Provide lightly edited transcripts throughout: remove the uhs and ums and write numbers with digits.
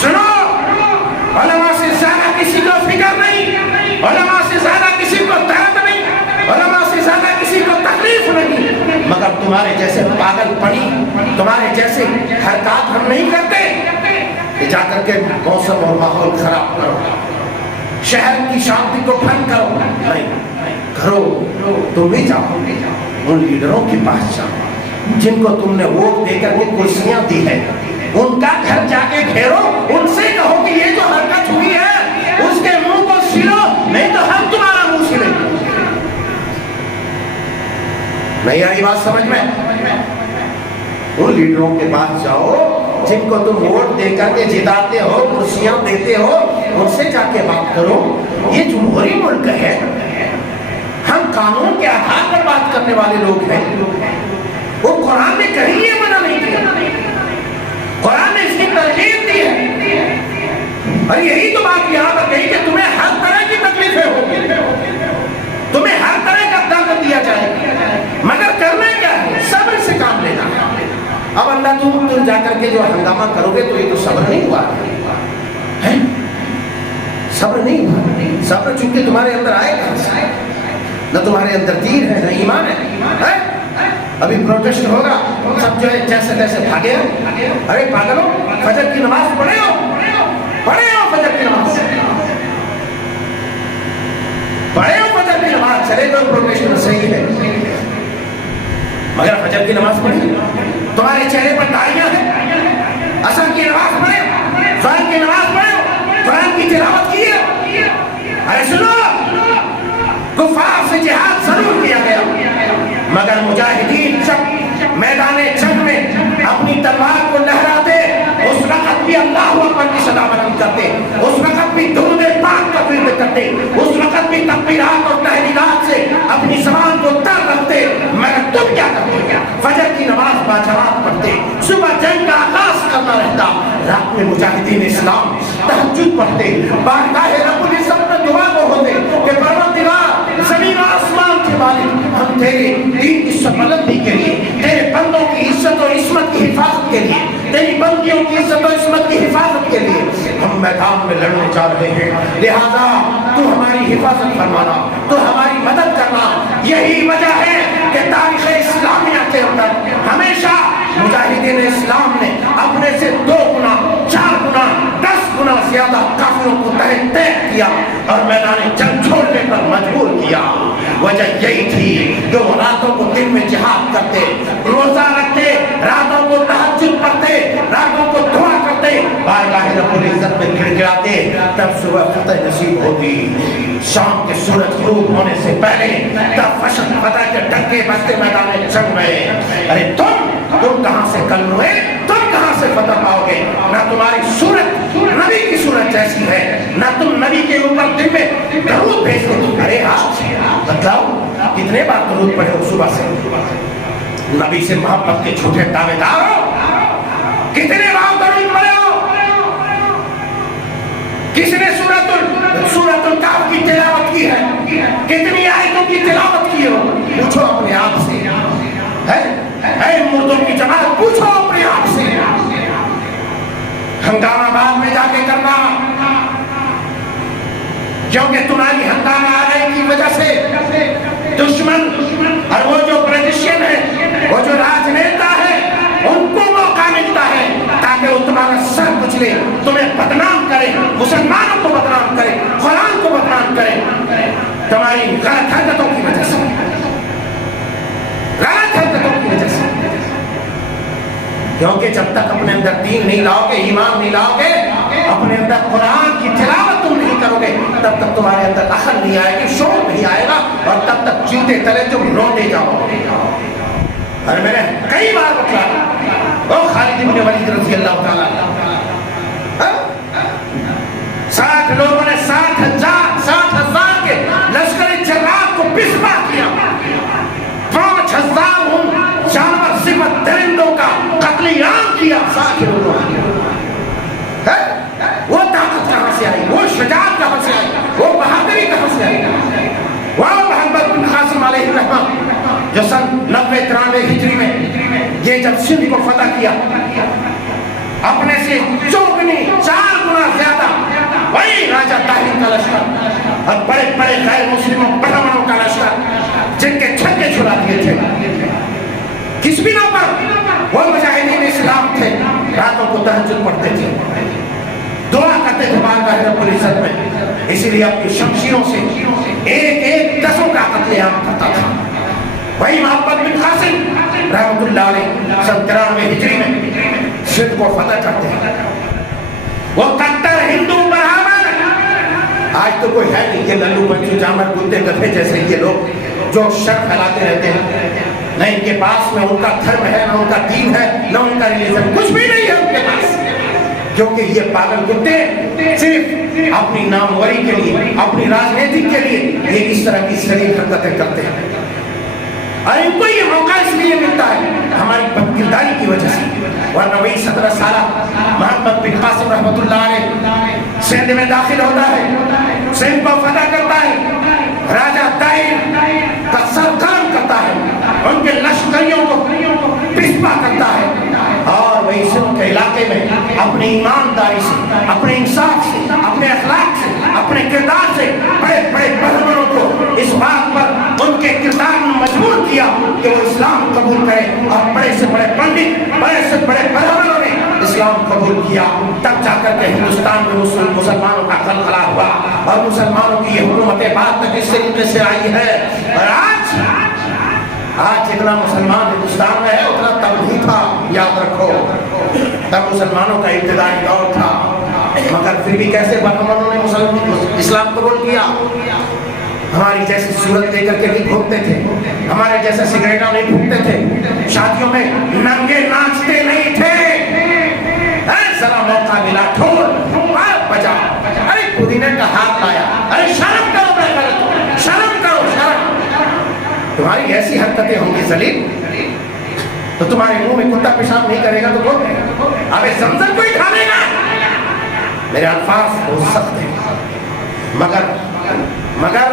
سنو، علماء سے زیادہ کسی کو فکر نہیں، علماء سے زیادہ کسی کو درد نہیں، علماء سے زیادہ کسی کو تکلیف نہیں، مگر تمہارے جیسے پاگل پڑی، تمہارے جیسے حرکات ہم نہیں کرتے کہ جا کر کے موسم اور ماحول خراب کرو، شہر کی شانتی کو بھنگ کرو، نہیں کرو، تم بھی جاؤ ان لیڈروں کے پاس جاؤ جن کو تم نے ووٹ دے کر کے کرسیاں دی ہے، ان کا گھر جا کے گھیرو، ان سے کہو کہ یہ جو حرکت ہوئی ہے اس کے منہ کو سلو، نہیں تو ہم تمہارا منہ سلیں گے۔ نہیں آئی بات سمجھ میں؟ ان لیڈروں کے پاس جاؤ جن کو تم ووٹ دے کر کے جتاتے ہو، کرسیاں دیتے ہو، ان سے جا کے بات کرو۔ یہ جمہوری ملک ہے، ہم قانون کے آدھار پر بات کرنے والے لوگ ہیں، وہ قرآن نے کہیں یہ منع نہیں کیا، قرآن نے اس کی ترغیب دی ہے، اور یہی تو بات یہاں پر کہی کہ تمہیں ہر طرح کی تکلیفیں ہوگی، تمہیں ہر طرح کا درد دیا جائے گا، مگر کرنا کیا ہے؟ صبر سے کام لینا ہے۔ اب اللہ تم جا کر کے جو ہنگامہ کرو گے تو یہ تو صبر نہیں ہوا ہے، صبر نہیں ہوا، صبر چونکہ تمہارے اندر آئے گا، نہ تمہارے اندر دین ہے نہ ایمان ہے۔ ابھی پروٹیسٹ ہوگا، سب جو ہے جیسے تیسے بھاگے ہیں، ارے پاگلو فجر کی نماز پڑھے ہو فجر کی نماز، پڑھے ہو فجر کی نماز، چلے گا پروٹیسٹ صحیح ہے، مگر فجر کی نماز پڑھی، تمہارے چہرے پر داڑیاں ہیں، عصر کی نماز پڑھے، فجر کی نماز پڑھے، قرآن کی تلاوت کی ہے۔ ارے سنو، کفار سے جہاد ضرور کیا گیا، مگر مجاہدین جب میدان جنگ میں اپنی تلوار کو لہراتے، اس وقت بھی اللہ اکبر کی صدا بلند کرتے، اس وقت بھی درود پاک کا ورد کرتے، اس وقت بھی تکبیرات اور تحلیلات سے اپنی زبان کو تر رکھتے، مگر تم کیا کرتے؟ فجر کی نماز باجماعت پڑھتے، صبح جنگ کا آغاز کرنا رہتا، رات میں مجاہدین اسلام تہجد پڑھتے، بارگاہ رب العزت میں دعا کو ہوتے کہ پروردگار زمین و آسمان کے مالک، ہم تیرے دین کی بلندی کے لیے، تیرے بندوں کی عزت و عصمت کی حفاظت کے لیے، تیری بندیوں کی عزت و عصمت کی حفاظت کے لیے ہم میدان میں لڑنے جا رہے ہیں، لہذا تو ہماری حفاظت فرمانا، تو ہماری مدد کرنا۔ یہی وجہ ہے کہ تاریخ اسلامیہ کے اندر ہمیشہ مجاہدین اسلام نے اپنے سے 2 گنا 4 گنا 10 گنا زیادہ کافروں کو تحت کیا اور میدان جنگ چھوڑنے پر مجبور کیا۔ وجہ یہی تھی کہ وہ راتوں کو دن میں جہاد کرتے، روزہ رکھتے، راتوں کو تہجد پڑھتے، راتوں کو دعا کرتے، بارگاہ رب العزت میں گڑ گڑاتے، تب صبح فتح نصیب ہوتی۔ شام کے سورج غروب ہونے سے پہلے تب فشن فتح کے ڈنکے بجتے میدان جنگ میں۔ ارے تم کہاں سے کل ہوئے، تم کہاں سے فتح پاؤ گے؟ نہ تمہاری صورت نبی کی صورت جیسی ہے، نہ تم نبی کے اوپر دن میں درود بھیجتے ہو۔ ارے آپ بتلاؤ کتنے بار درود پڑھے ہو صبح سے؟ نبی سے محبت کے جھوٹے دعوے دار ہو، کتنے بار درود پڑھے ہو؟ کس نے سورۃ الکہف کی تلاوت کی ہے؟ کتنی آیتوں کی تلاوت کی ہو؟ پوچھو اپنے آپ سے، اے مردوں کی جماعت، پوچھو اپنے آپ سے۔ ہنگامہ بعد میں جا کے کرنا، کیونکہ تمہاری ہنگامہ آنے کی وجہ سے دشمن اور وہ جو پولیٹیشین ہے، وہ جو راجنیتا ہے، ان کو موقع ملتا ہے تاکہ وہ تمہارا سر کچلے، تمہیں بدنام کرے، مسلمانوں کو بدنام کرے، قرآن کو بدنام کرے، تمہاری غلط حرکتوں کی وجہ سے، غلط حرکتوں کی وجہ سے۔ کیونکہ جب تک اپنے اندر دین نہیں لاؤ گے، ایمان نہیں لاؤ گے، اپنے اندر قرآن کی تلاوت تم نہیں کرو گے، تب تک تمہارے اندر عقل نہیں آئے گی، شعور نہیں آئے گا، اور تب تک جوتے تلے تم روندے جاؤ گے۔ اور میں نے کئی بار بتایا، وہ خالد بن ولید رضی اللہ تعالیٰ 60 لوگوں نے 60,000 کے لشکر جرات کو بسپا کیا، 5,000 جانور صفت درندوں کا قتل عام کیا 60 لوگوں نے۔ وہ طاقت کہاں سے آئی، وہ شجاعت کہاں سے آئی، وہ بہادری کہاں سے آئی؟ وہ محمد بن قاسم علیہ الرحمہ جو سن 90-93 ہجری میں یہ جب سندھ کو فتح کیا، اپنے سے چوگنی 4 گنا زیادہ وہی راجہ طاہر کا لشکر اور بڑے بڑے غیر مسلموں برہمنوں کا لشکر جن کے چھکے چھڑا دیے تھے. کس بنا پر؟ وہ مجاہدین اسلام تھے، راتوں کو تہجد پڑھتے تھے، دعا کرتے تھے بارگاہ رب العزت میں، اسی لیے اپنی شمشیروں سے ایک ایک دسوں کا قتل عام کرتا تھا. وہی محمد بن قاسم رحمۃ اللہ علیہ 93 ہجری میں سندھ کو فتح کرتے ہیں. وہ کٹر ہندو برہمن، آج تو کوئی ہے نہیں یہ للو پنچو جامر گندے گدھے جیسے یہ لوگ جو شر پھیلاتے رہتے ہیں. نہ ان کے پاس میں ان کا دھرم ہے، نہ ان کا دین ہے، نہ ان کا ریلیجن، کچھ بھی نہیں ہے ان کے پاس. کیونکہ یہ پاگل کتے صرف اپنی ناموری کے لیے، اپنی راجنیتی کے لیے یہ اس طرح کی شریر حرکتیں کرتے ہیں. اور ان کو یہ موقع اس لیے ملتا ہے ہماری بدکرداری کی وجہ سے. ورنہ وہی 17 سالہ محمد بن قاسم رحمۃ اللہ علیہ سندھ میں داخل ہوتا ہے، سندھ کو فتح کرتا ہے، راجہ طاہر کا سر قلم کرتا ہے، ان کے لشکریوں کو پسپا کرتا ہے، اور وہی سندھ کے علاقے میں اپنی ایمانداری سے، اپنے انصاف سے، اپنے اخلاق سے، اپنے کردار سے بڑے بڑے برہمنوں کو اس بات پر ان کے کردار نے مجبور کیا کہ وہ اسلام قبول کرے. اور بڑے سے بڑے پنڈت، بڑے سے بڑے برہمنوں نے اسلام قبول کیا. تب جا کر کے ہندوستان میں مسلمانوں کا خلخلہ ہوا اور مسلمانوں کی یہ حکومت بعد تک اس طریقے سے آئی ہے. اور آج جتنا مسلمان ہندوستان میں ہے اتنا تب نہیں تھا، یاد رکھو. تب مسلمانوں کا ابتدائی دور تھا، مگر پھر بھی کیسے برہمنوں نے اسلام قبول کیا. ہماری جیسی صورت لے کر کے نہیں گھومتے تھے، ہمارے جیسے سگریٹوں نہیں پھونکتے تھے، شادیوں میں ننگے ناچتے نہیں تھے. ذرا موقع ملا ٹھول بجا، ارے پودینے کا ہاتھ لایا، ارے شرم کرو، میں غلط، شرم کرو، شرم. تمہاری ایسی حرکتیں ہوں گی ذلیل تو تمہارے منہ میں کتا پیشاب نہیں کرے گا تو کون کرے گا؟ ابے زمزم کوئی کھا لے گا. میرے الفاظ بہت سخت ہیں، مگر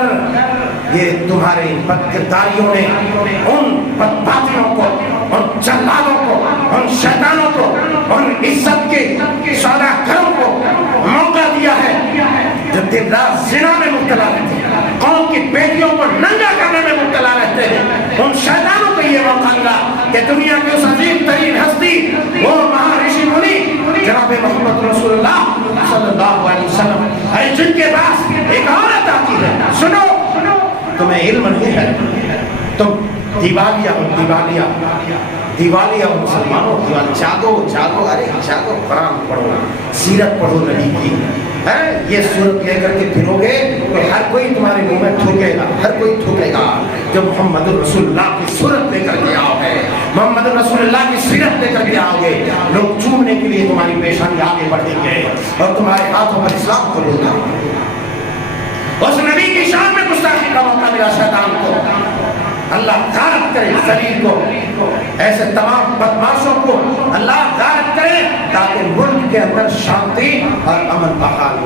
یہ تمہارے بدکرداریوں نے ان بدباطنوں کو، ان جلادوں کو، ان شیطانوں کو، ان عزت کے سوداگروں کو موقع دیا ہے جو دن رات زنا میں مبتلا رہتے ہیں، قوم کی بیٹیوں کو ننگا کرنے میں مبتلا رہتے ہیں. ان شیطانوں کو یہ موقع ملا کہ دنیا کی اس عظیم ترین ہستی وہ مہارشی منی جناب محمد رسول اللہ صلی اللہ علیہ وسلم، ارے جن کے پاس ایک عورت آتی ہے، سنو تمہیں علم نہیں ہے، تم دیوالیہ ہو مسلمانوں، جاگو، ارے جاگو، قرآن پڑھو، سیرت پڑھو نبی کی. یہ صورت لے کر کے پھرو گے تو ہر کوئی تمہارے منہ میں تھوکے گا، ہر کوئی تھوکے گا. جب محمد رسول اللہ کی صورت لے کر کے آؤ گے، محمد رسول اللہ کی سیرت لے کر کے آؤ گے، لوگ چومنے کے لیے تمہاری پیشانی آگے بڑھیں گے اور تمہارے ہاتھوں پر اسلام کو لے گا. اس نبی کی شان میں گستاخی کا موقع ملا شیطان کو. اللہ غارت کرے ذلیل کو، ایسے تمام بدماشوں کو اللہ غارت کرے تاکہ ملک کے اندر شانتی اور امن بحال ہو.